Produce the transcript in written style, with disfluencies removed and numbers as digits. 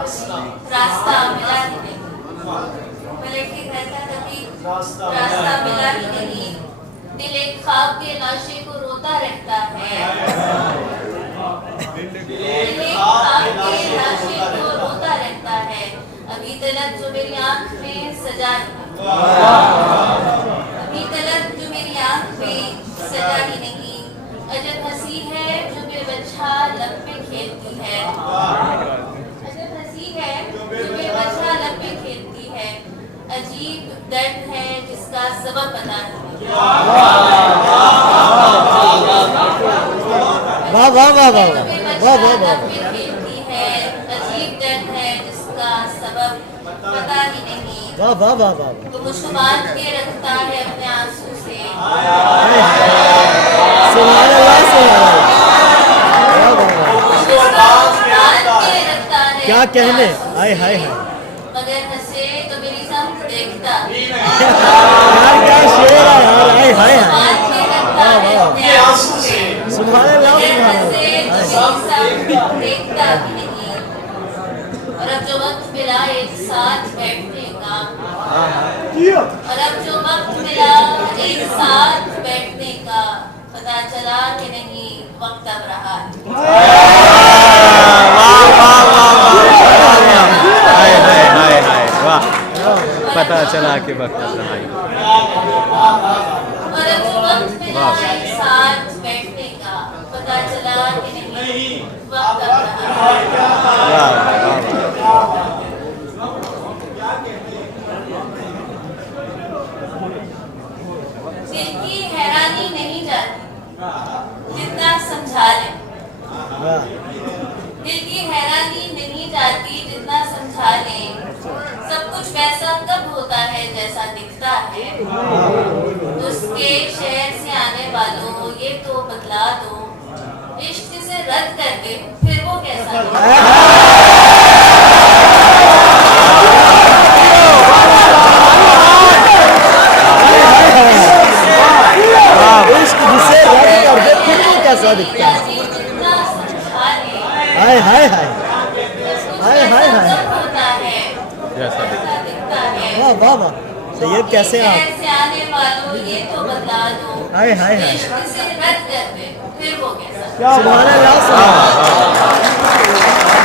रास्ता मिला ही नहीं। मलेठी कहता कभी रास्ता मिला ही नहीं, दिल एक ख्वाब के लाशे को रोता रहता है। दिल एक ख्वाब के लाशे को रोता रहता है, अभी तलक जो मेरी आंख में सजा अभी तलक जो मेरी आंख में सजा ही नहीं। अजब हंसी है जो बेवजह लब पे खेलती है, अजब हंसी है जो बेवजह लब पे खेलती है। अजीब दर्द है जिसका सबब पता नहीं। वाह वाह वाह वाह वाह वाह वाह। खेलती है, अजीब दर्द है जिसका सबब पता ही नहीं। वाह वाह वाह वाह। तो मुझको बांध के रखता है अपने आंसू से। सुभान अल्लाह सुभान अल्लाह। बांध के रखता है क्या कहने, हाय हाय हाय। मगर हंसे तो मेरी सम देखता। यार क्या शेर है यार, हाय हाय हाय। बांध के रखता है अपने आंसू से। सुभान अल्लाह मगर सुभान हंसे अल्लाह। तो मेरी सम देखता भी नहीं। और अब जो वक्त मिला एक साथ बैठने का, और अब जो वक्त मिला एक साथ बैठने का, पता चला कि नहीं वक्त अब रहा है। पता चला कि वक्त अब रहा है। और अब जो वक्त मिला एक साथ बैठने का, पता चला कि नहीं वक्त अब रहा है। दिल की हैरानी नहीं जाती जितना समझा ले, दिल की हैरानी नहीं जाती जितना समझा ले। सब कुछ वैसा कब होता है जैसा दिखता है। उसके शहर से आने वालों ये तो बतला दो, इश्क से रद्द कर दे फिर वो कैसा कैसा दिखता है। जितना समझा ले हाय हाय हाय हाय हाय हाय। होता है जैसा जैसा दिखता है। वाह वाह वाह। सैयद कैसे आप, शहर से आने वालों ये तो बता दो, हाय हाय हाय। इश्क से रद्द कर दे फिर वो कैसा। सुभान अल्लाह सुभान अल्लाह।